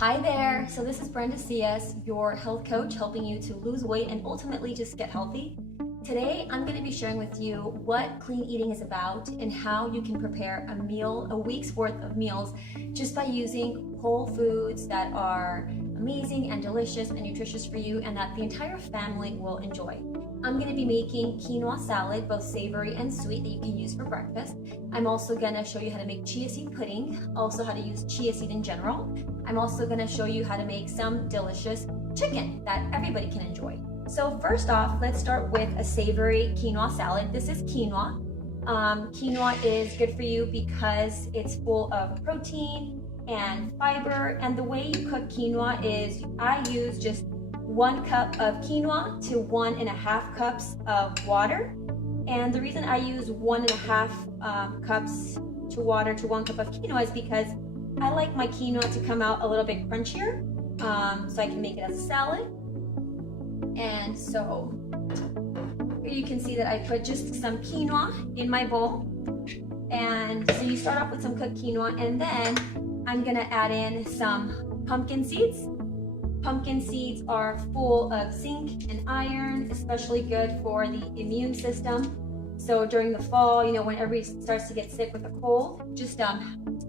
Hi there, so this is Brenda, Sillas, your health coach, helping you to lose weight and ultimately just get healthy. Today, I'm going to be sharing with you what clean eating is about and how you can prepare a week's worth of meals just by using whole foods that are amazing and delicious and nutritious for you and that the entire family will enjoy. I'm going to be making quinoa salad, both savory and sweet, that you can use for breakfast. I'm also going to show you how to make chia seed pudding, also how to use chia seed in general. I'm also going to show you how to make some delicious chicken that everybody can enjoy. So first off, let's start with a savory quinoa salad. This is quinoa. Quinoa is good for you because it's full of protein and fiber. And the way you cook quinoa is I use just 1 cup of quinoa to 1.5 cups of water. And the reason I use 1.5 cups to water to 1 cup of quinoa is because I like my quinoa to come out a little bit crunchier, so I can make it as a salad. And so here you can see that I put just some quinoa in my bowl. And so you start off with some cooked quinoa, and then I'm gonna add in some pumpkin seeds. Pumpkin seeds are full of zinc and iron, especially good for the immune system. So during the fall, when everybody starts to get sick with a cold, just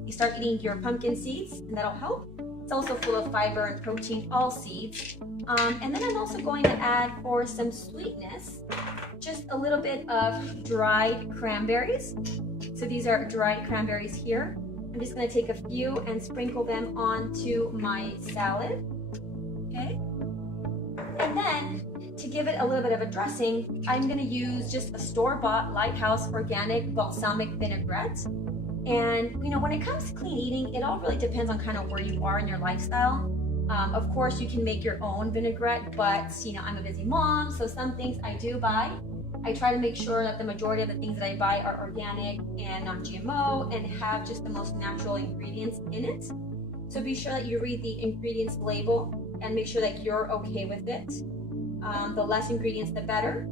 you start eating your pumpkin seeds, and that'll help. It's also full of fiber and protein, all seeds. And then I'm also going to add, for some sweetness, just a little bit of dried cranberries. So these are dried cranberries here. I'm just going to take a few and sprinkle them onto my salad. Okay. And then to give it a little bit of a dressing, I'm going to use just a store-bought Lighthouse organic balsamic vinaigrette. And when it comes to clean eating, it all really depends on kind of where you are in your lifestyle. Of course, you can make your own vinaigrette, but I'm a busy mom, so some things I do buy. I try to make sure that the majority of the things that I buy are organic and non-GMO and have just the most natural ingredients in it. So be sure that you read the ingredients label and make sure that you're okay with it. The less ingredients, the better.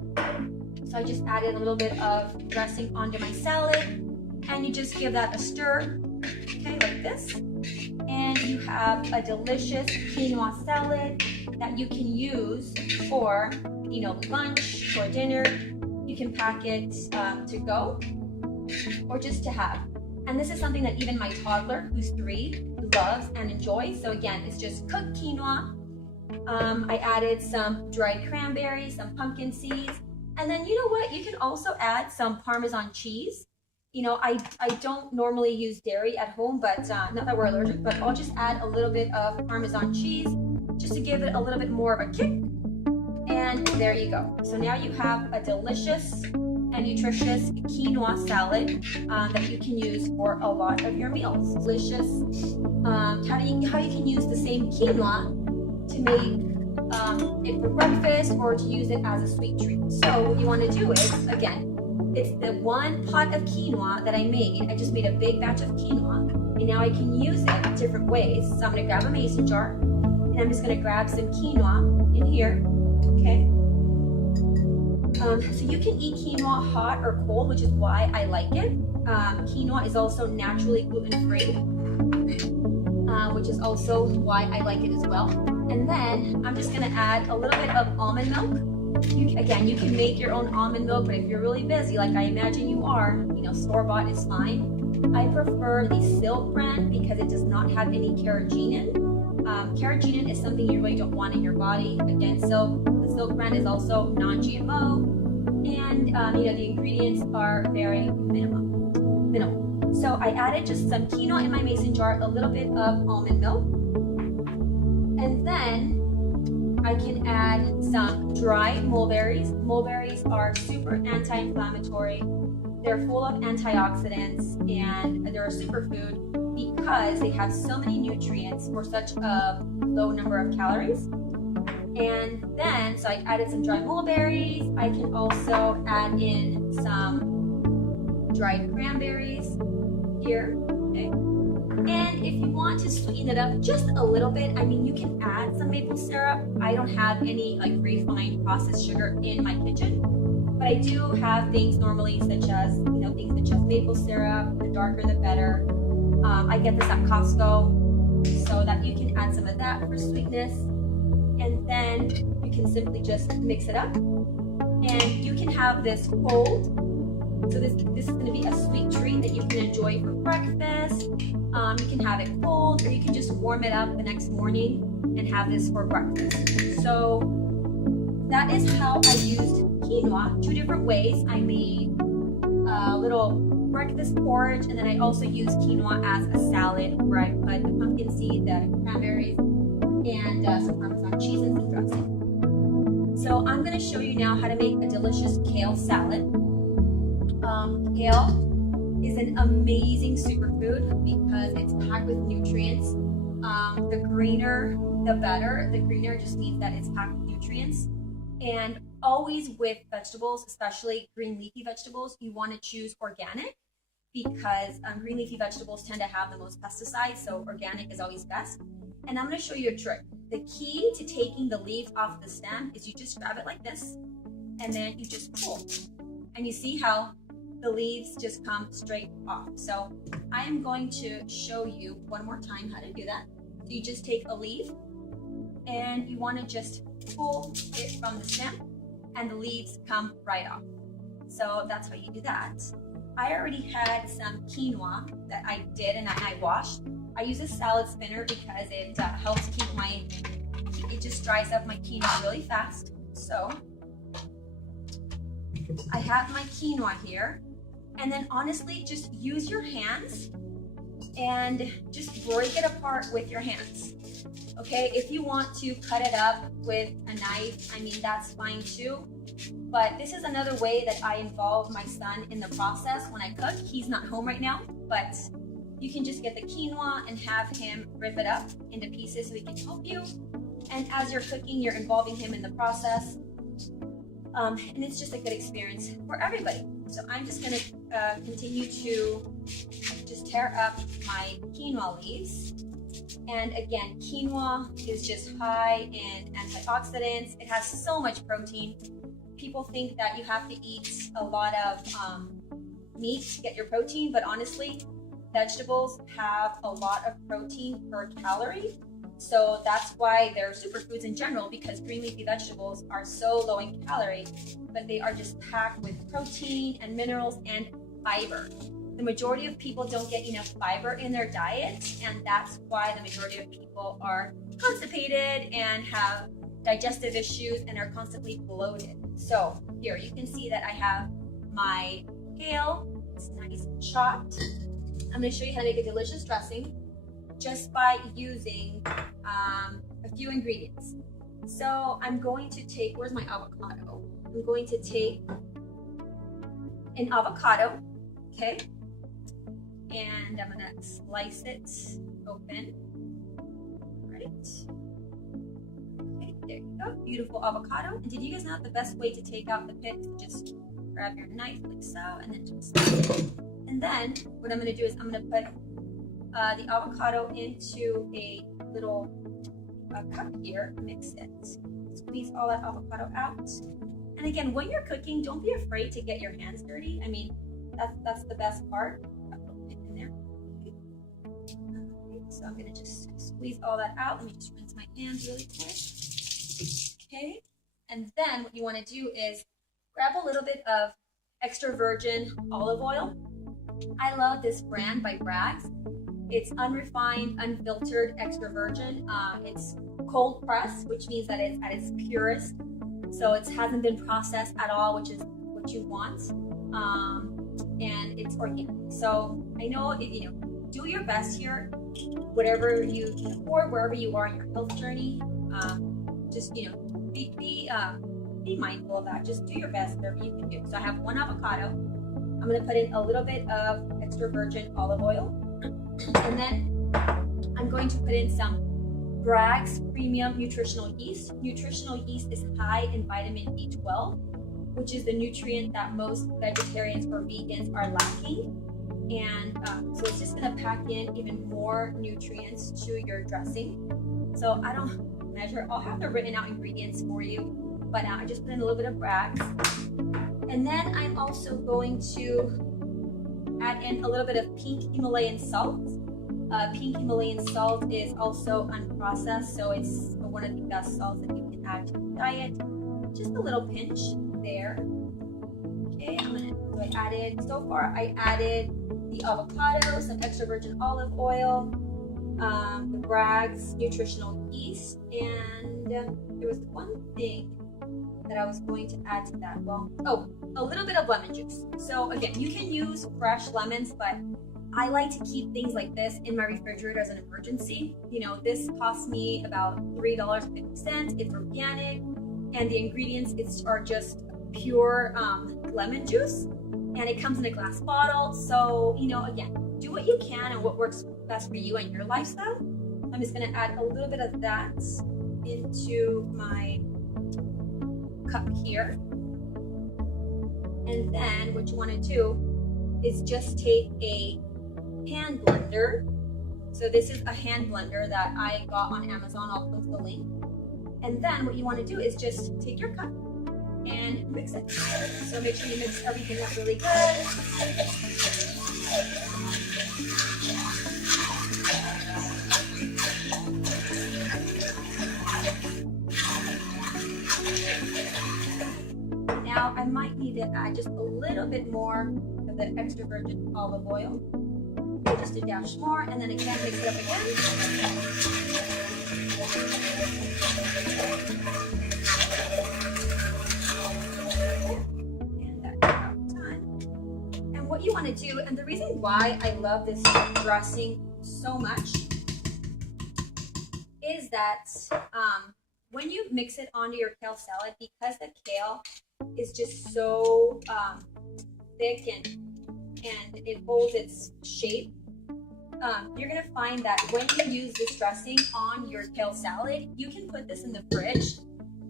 So I just added a little bit of dressing onto my salad, and you just give that a stir, okay, like this. And you have a delicious quinoa salad that you can use for, lunch or dinner. You can pack it to go or just to have. And this is something that even my toddler, who's 3, loves and enjoys. So again, it's just cooked quinoa. I added some dried cranberries, some pumpkin seeds, and then you know what? You can also add some Parmesan cheese. I don't normally use dairy at home, but not that we're allergic, but I'll just add a little bit of Parmesan cheese just to give it a little bit more of a kick. And there you go. So now you have a delicious and nutritious quinoa salad that you can use for a lot of your meals. Delicious. How you can use the same quinoa to make it for breakfast or to use it as a sweet treat. So what you want to do is, again, it's the 1 pot of quinoa that I made. I just made a big batch of quinoa, and now I can use it different ways. So I'm going to grab a mason jar, and I'm just going to grab some quinoa in here, okay? So you can eat quinoa hot or cold, which is why I like it. Quinoa is also naturally gluten-free, which is also why I like it as well. And then I'm just going to add a little bit of almond milk. Again, you can make your own almond milk, but if you're really busy, like I imagine you are, store-bought is fine. I prefer the Silk brand because it does not have any carrageenan. Carrageenan is something you really don't want in your body. Again, the Silk brand is also non-GMO, and the ingredients are very minimal. So I added just some quinoa in my mason jar, a little bit of almond milk, and then I can add some dried mulberries. Mulberries are super anti-inflammatory. They're full of antioxidants, and they're a superfood because they have so many nutrients for such a low number of calories. And then, so I added some dried mulberries. I can also add in some dried cranberries here, okay? And if you want to sweeten it up just a little bit, you can add some maple syrup. I don't have any refined processed sugar in my kitchen, but I do have things normally such as maple syrup. The darker the better. I get this at Costco, so that you can add some of that for sweetness. And then you can simply just mix it up. And you can have this cold. So this is going to be a sweet treat that you can enjoy for breakfast. You can have it cold, or you can just warm it up the next morning and have this for breakfast. So that is how I used quinoa, 2 different ways. I made a little breakfast porridge, and then I also used quinoa as a salad where I put the pumpkin seed, the cranberries, and some Parmesan cheese and some dressing. So I'm going to show you now how to make a delicious kale salad. Kale is an amazing superfood because it's packed with nutrients. The greener, the better. The greener just means that it's packed with nutrients. And always with vegetables, especially green leafy vegetables, you want to choose organic because green leafy vegetables tend to have the most pesticides, so organic is always best. And I'm going to show you a trick. The key to taking the leaves off the stem is you just grab it like this, and then you just pull. And you see how the leaves just come straight off. So I am going to show you one more time how to do that. So you just take a leaf, and you want to just pull it from the stem, and the leaves come right off. So that's how you do that. I already had some quinoa that I did and I washed. I use a salad spinner because it helps keep it just dries up my quinoa really fast. So I have my quinoa here, and then honestly, just use your hands and just break it apart with your hands. Okay, if you want to cut it up with a knife, I mean, that's fine too. But this is another way that I involve my son in the process when I cook. He's not home right now, but you can just get the quinoa and have him rip it up into pieces so he can help you. And as you're cooking, you're involving him in the process. And it's just a good experience for everybody. So I'm just gonna continue to just tear up my quinoa leaves. And again, quinoa is just high in antioxidants. It has so much protein. People think that you have to eat a lot of meat to get your protein, but honestly, vegetables have a lot of protein per calorie. So that's why they're superfoods in general, because green leafy vegetables are so low in calories, but they are just packed with protein and minerals and fiber. The majority of people don't get enough fiber in their diet, and that's why the majority of people are constipated and have digestive issues and are constantly bloated. So here you can see that I have my kale. It's nice and chopped. I'm going to show you how to make a delicious dressing just by using a few ingredients. So I'm going to take, where's my avocado? I'm going to take an avocado, okay? And I'm gonna slice it open. Right. Okay, there you go. Beautiful avocado. And did you guys know the best way to take out the pit is just grab your knife like so, and then just slice it. And then what I'm gonna do is I'm gonna put the avocado into a little cup here, mix it, squeeze all that avocado out. And again, when you're cooking, don't be afraid to get your hands dirty. I mean, that's the best part. In there. Okay. So I'm gonna just squeeze all that out. Let me just rinse my hands really quick. Okay. And then what you want to do is grab a little bit of extra virgin olive oil. I love this brand by Bragg's. It's unrefined, unfiltered, extra virgin. It's cold pressed, which means that it's at its purest. So it hasn't been processed at all, which is what you want. And it's organic. So I know, do your best here, whatever you can afford, wherever you are in your health journey. Just, be mindful of that. Just do your best, whatever you can do. So I have one avocado. I'm going to put in a little bit of extra virgin olive oil. And then I'm going to put in some Bragg's Premium Nutritional Yeast. Nutritional yeast is high in vitamin B12, which is the nutrient that most vegetarians or vegans are lacking. And so it's just going to pack in even more nutrients to your dressing. So I don't measure. I'll have the written out ingredients for you, but I just put in a little bit of Bragg's. And then I'm also going to add in a little bit of pink Himalayan salt. Pink Himalayan salt is also unprocessed, so it's one of the best salts that you can add to your diet. Just a little pinch there. Okay, I added the avocado, some extra virgin olive oil, the Bragg's nutritional yeast, and there was one thing that I was going to add to that. Well, a little bit of lemon juice. So again, you can use fresh lemons, but I like to keep things like this in my refrigerator as an emergency. You know, this cost me about $3.50. It's organic, and the ingredients are just pure lemon juice, and it comes in a glass bottle. So, you know, again, do what you can and what works best for you and your lifestyle. I'm just gonna add a little bit of that into my cup here. And then what you wanna do is just take a hand blender. So this is a hand blender that I got on Amazon. I'll post the link. And then what you wanna do is just take your cup and mix it. So make sure you mix everything up really good. Now I might need to add just a little bit more of the extra virgin olive oil. Just a dash more, and then again mix it up again. And that's about done. And what you want to do, and the reason why I love this dressing so much, is that when you mix it onto your kale salad, because the kale is just so thick and it holds its shape, you're gonna find that when you use this dressing on your kale salad, you can put this in the fridge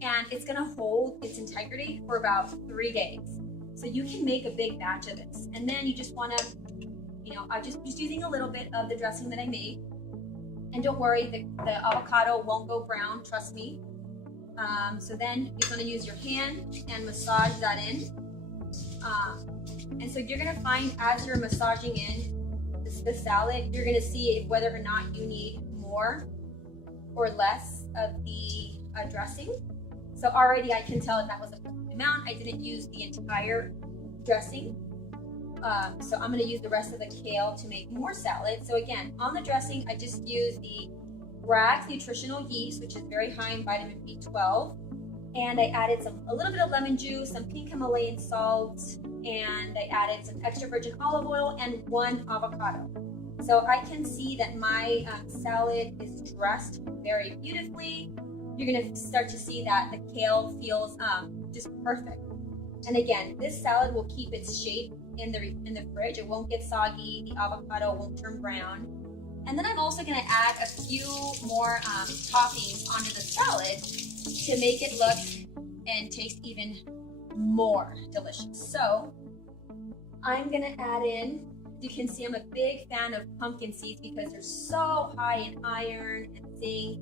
and it's gonna hold its integrity for about 3 days. So you can make a big batch of this. And then you just wanna, you know, I'm just using a little bit of the dressing that I made. And don't worry, the avocado won't go brown, trust me. So then you're gonna use your hand and massage that in. And so you're gonna find as you're massaging in the salad, you're gonna see whether or not you need more or less of the dressing. So already I can tell that was a perfect amount. I didn't use the entire dressing. So I'm gonna use the rest of the kale to make more salad. So again, on the dressing, I just used the Bragg's nutritional yeast, which is very high in vitamin B12. And I added a little bit of lemon juice, some pink Himalayan salt, and I added some extra virgin olive oil and 1 avocado. So I can see that my salad is dressed very beautifully. You're gonna start to see that the kale feels just perfect. And again, this salad will keep its shape in the fridge. It won't get soggy. The avocado won't turn brown. And then I'm also gonna add a few more toppings onto the salad to make it look and taste even more delicious. So I'm gonna add in, you can see I'm a big fan of pumpkin seeds because they're so high in iron and zinc,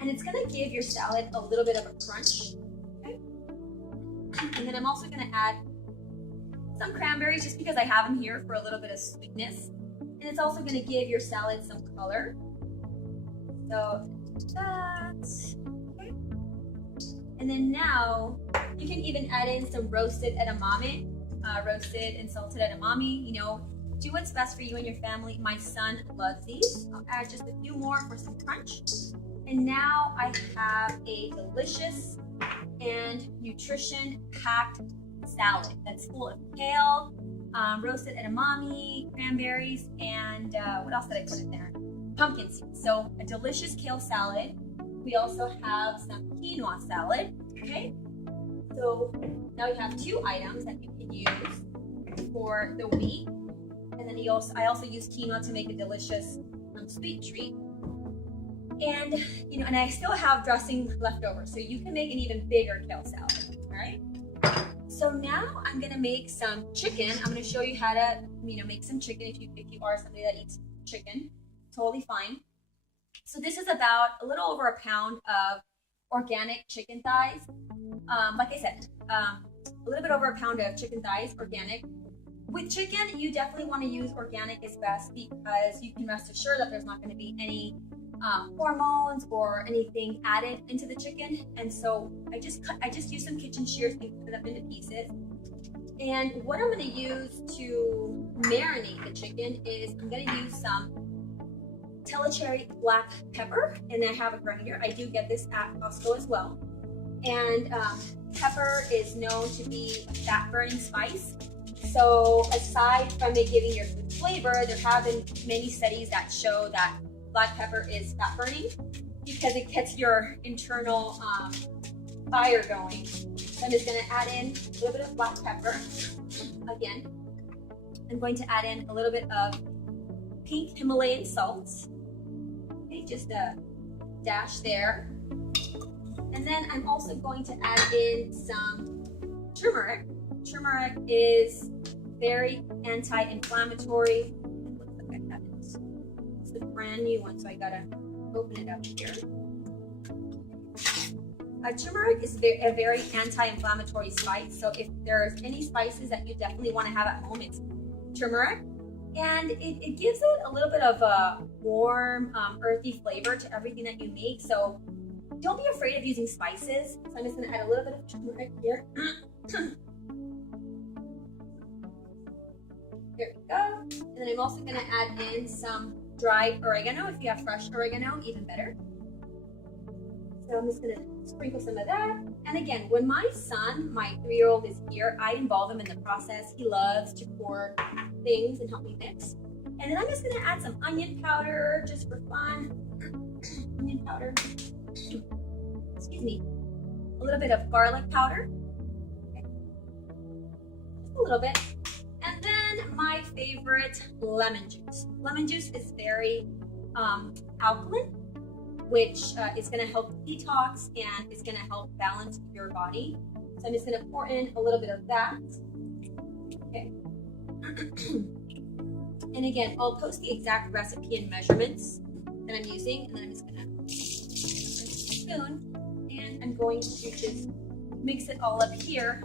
and it's gonna give your salad a little bit of a crunch. Okay? And then I'm also gonna add some cranberries just because I have them here for a little bit of sweetness. And it's also gonna give your salad some color. So that's okay. And then now you can even add in some roasted edamame, roasted and salted edamame. You know, do what's best for you and your family. My son loves these. I'll add just a few more for some crunch. And now I have a delicious and nutrition-packed salad that's full of kale, roasted edamame, cranberries, and what else did I put in there? Pumpkin seeds. So a delicious kale salad. We also have some quinoa salad, okay? So now you have 2 items that you can use for the week. And then I also use quinoa to make a delicious sweet treat. And, you know, and I still have dressing left over, so you can make an even bigger kale salad, all right? So now I'm gonna make some chicken. I'm gonna show you how to, you know, make some chicken if you are somebody that eats chicken, totally fine. So this is about a little over a pound of organic chicken thighs. Like I said, a little bit over a pound of chicken thighs, organic, With chicken, you definitely want to use organic is best because you can rest assured that there's not going to be any hormones or anything added into the chicken. And so I just used some kitchen shears and cut it up into pieces. And what I'm going to use to marinate the chicken is I'm going to use some cherry black pepper, and I have a grinder. I do get this at Costco as well. And pepper is known to be a fat-burning spice. So aside from it giving your food flavor, there have been many studies that show that black pepper is fat-burning because it gets your internal fire going. So I'm just going to add in a little bit of black pepper. Again, I'm going to add in a little bit of pink Himalayan salt. Okay, just a dash there. And then I'm also going to add in some turmeric. Turmeric is very anti-inflammatory. Looks like I have it. It's a brand new one, so I gotta open it up here. Turmeric is a very anti-inflammatory spice, so if there's any spices that you definitely want to have at home, it's turmeric. And it gives it a little bit of a warm, earthy flavor to everything that you make. So don't be afraid of using spices. So I'm just going to add a little bit of turmeric here. There we go. And then I'm also going to add in some dried oregano. If you have fresh oregano, even better. So I'm just going to sprinkle some of that. And again, when my son, my 3-year-old, is here, I involve him in the process. He loves to pour things and help me mix. And then I'm just going to add some onion powder just for fun. Onion powder. Excuse me. A little bit of garlic powder. Okay. Just a little bit. And then my favorite, lemon juice. Lemon juice is very alkaline, which is going to help detox and is going to help balance your body. So I'm just going to pour in a little bit of that. Okay. And again, I'll post the exact recipe and measurements that I'm using, and then I'm just going to take a spoon and I'm going to just mix it all up here.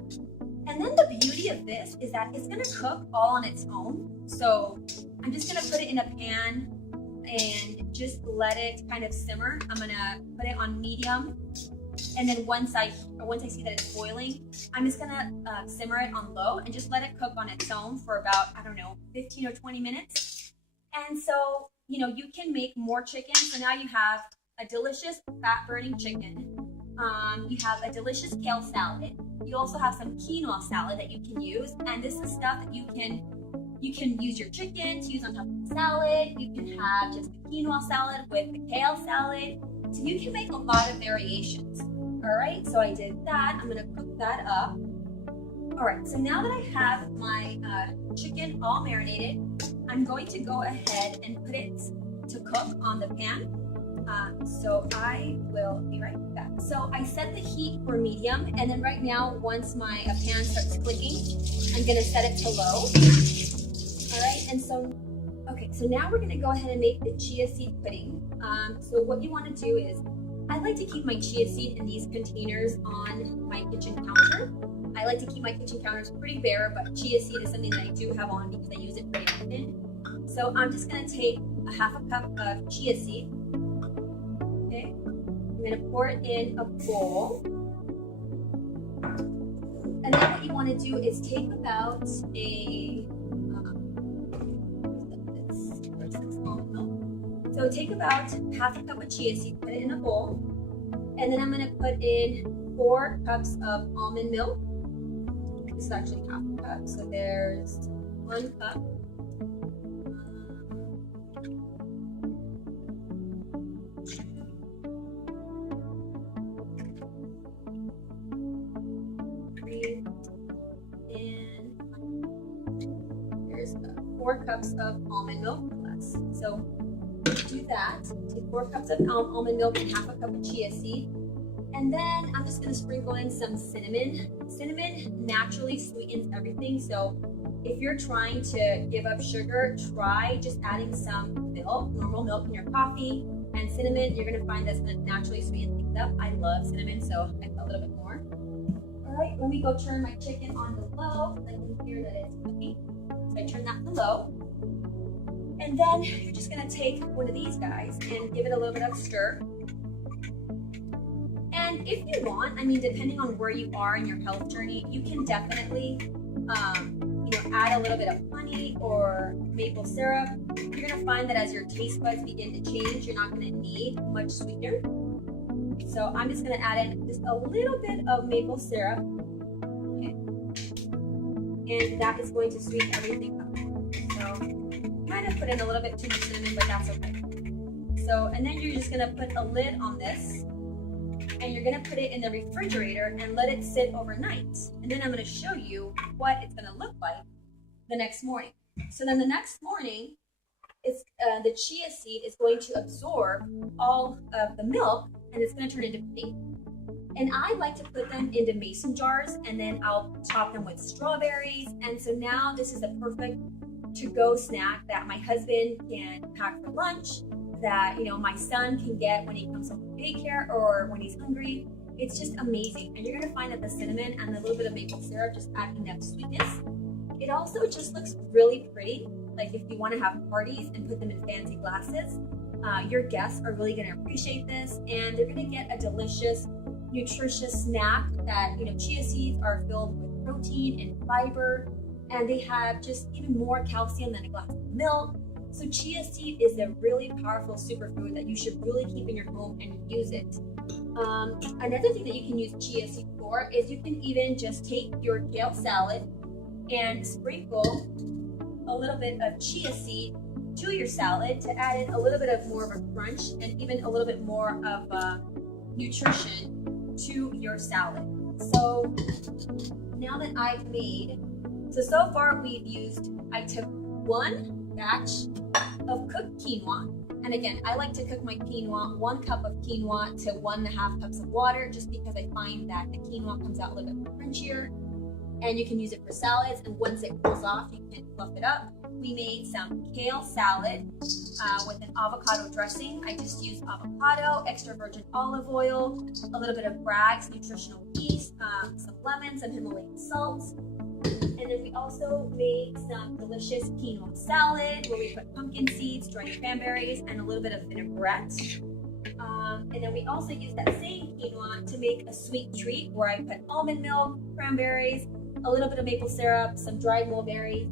And then the beauty of this is that it's going to cook all on its own. So I'm just going to put it in a pan and just let it kind of simmer. I'm gonna put it on medium, and then once I see that it's boiling, I'm just gonna simmer it on low and just let it cook on its own for about, I don't know, 15 or 20 minutes. And so, you know, you can make more chicken. So now you have a delicious fat-burning chicken. You have a delicious kale salad. You also have some quinoa salad that you can use, and this is stuff that you can use your chicken to use on top of the salad. You can have just the quinoa salad with the kale salad. So you can make a lot of variations. All right, so I did that. I'm gonna cook that up. All right, so now that I have my chicken all marinated, I'm going to go ahead and put it to cook on the pan. So I will be right back. So I set the heat for medium, and then right now, once my pan starts clicking, I'm gonna set it to low. All right, and so, okay, so now we're gonna go ahead and make the chia seed pudding. So what you wanna do is, I like to keep my chia seed in these containers on my kitchen counter. I like to keep my kitchen counters pretty bare, but chia seed is something that I do have on because I use it pretty often. So I'm just gonna take a half a cup of chia seed. Okay, I'm gonna pour it in a bowl. And then what you wanna do is take about So take about half a cup of chia seed, put it in a bowl, and then I'm going to put in 4 cups of almond milk. This is actually half a cup, so there's 1 cup. And there's 4 cups of almond milk plus. So do that. Take 4 cups of almond milk and half a cup of chia seed. And then I'm just going to sprinkle in some cinnamon. Cinnamon naturally sweetens everything. So if you're trying to give up sugar, try just adding some milk, normal milk in your coffee, and cinnamon. You're going to find that's going to naturally sweeten things up. I love cinnamon, so I put a little bit more. All right, let me go turn my chicken on the low so I can hear that it's cooking. So I turn that to low. And then you're just gonna take one of these guys and give it a little bit of stir. And if you want, I mean, depending on where you are in your health journey, you can definitely, add a little bit of honey or maple syrup. You're gonna find that as your taste buds begin to change, you're not gonna need much sweetener. So I'm just gonna add in just a little bit of maple syrup. Okay. And that is going to sweeten everything up. So kind of put in a little bit too much cinnamon, but that's okay. So, and then you're just gonna put a lid on this, and you're gonna put it in the refrigerator and let it sit overnight. And then I'm gonna show you what it's gonna look like the next morning. So then the next morning, it's the chia seed is going to absorb all of the milk, and it's gonna turn into pudding. And I like to put them into mason jars, and then I'll top them with strawberries. And so now this is a perfect to-go snack that my husband can pack for lunch, that my son can get when he comes home from daycare or when he's hungry. It's just amazing. And you're gonna find that the cinnamon and a little bit of maple syrup just adding that sweetness. It also just looks really pretty. Like if you wanna have parties and put them in fancy glasses, your guests are really gonna appreciate this, and they're gonna get a delicious, nutritious snack that, chia seeds are filled with protein and fiber, and they have just even more calcium than a glass of milk. So chia seed is a really powerful superfood that you should really keep in your home and use it. Another thing that you can use chia seed for is you can even just take your kale salad and sprinkle a little bit of chia seed to your salad to add in a little bit of more of a crunch and even a little bit more of nutrition to your salad. So now that I've made, so far I took one batch of cooked quinoa. And again, I like to cook my quinoa 1 cup of quinoa to 1.5 cups of water, just because I find that the quinoa comes out a little bit more crunchier. And you can use it for salads, and once it cools off, you can fluff it up. We made some kale salad with an avocado dressing. I just used avocado, extra virgin olive oil, a little bit of Bragg's nutritional yeast, some lemon, some Himalayan salt. And then we also made some delicious quinoa salad where we put pumpkin seeds, dried cranberries, and a little bit of vinaigrette. And then we also used that same quinoa to make a sweet treat where I put almond milk, cranberries, a little bit of maple syrup, some dried mulberries.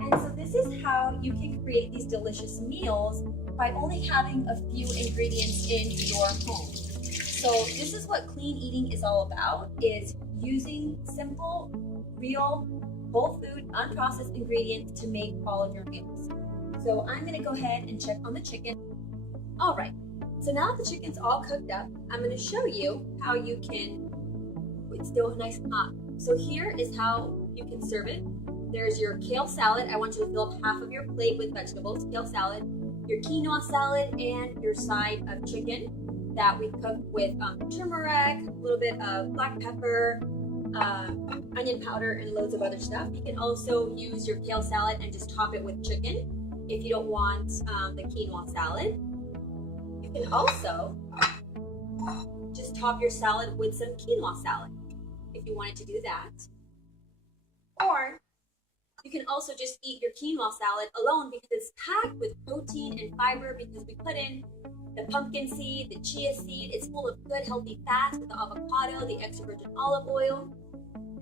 And so this is how you can create these delicious meals by only having a few ingredients in your home. So this is what clean eating is all about, is using simple, real, whole food, unprocessed ingredients to make all of your meals. So I'm gonna go ahead and check on the chicken. All right, so now the chicken's all cooked up, I'm gonna show you how you can, it's still nice and hot. So here is how you can serve it. There's your kale salad. I want you to fill up half of your plate with vegetables, kale salad, your quinoa salad, and your side of chicken that we cooked with turmeric, a little bit of black pepper, onion powder, and loads of other stuff. You can also use your kale salad and just top it with chicken if you don't want the quinoa salad. You can also just top your salad with some quinoa salad if you wanted to do that. Or you can also just eat your quinoa salad alone because it's packed with protein and fiber, because we put in the pumpkin seed, the chia seed. It's full of good healthy fats with the avocado, the extra virgin olive oil.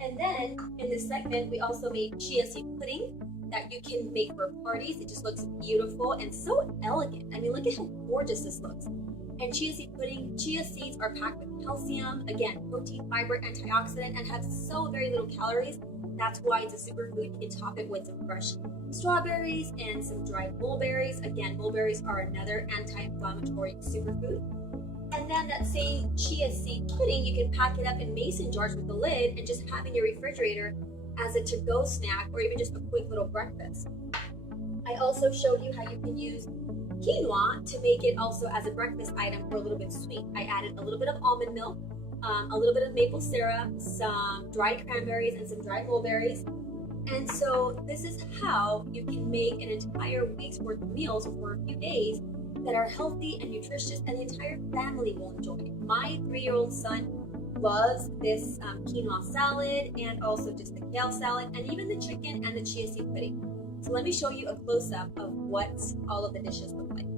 And then in this segment, we also made chia seed pudding that you can make for parties. It just looks beautiful and so elegant. I mean, look at how gorgeous this looks. And chia seed pudding, chia seeds are packed with calcium, again, protein, fiber, antioxidant, and have so very little calories. That's why it's a superfood. You can top it with some fresh strawberries and some dried mulberries. Again, mulberries are another anti-inflammatory superfood. And then that same chia seed pudding, you can pack it up in mason jars with a lid and just have in your refrigerator as a to-go snack or even just a quick little breakfast. I also showed you how you can use quinoa to make it also as a breakfast item for a little bit sweet. I added a little bit of almond milk, a little bit of maple syrup, some dried cranberries, and some dried mulberries. And so this is how you can make an entire week's worth of meals for a few days that are healthy and nutritious, and the entire family will enjoy it. My 3-year-old son loves this quinoa salad and also just the kale salad and even the chicken and the chia seed pudding. So let me show you a close-up of what all of the dishes look like.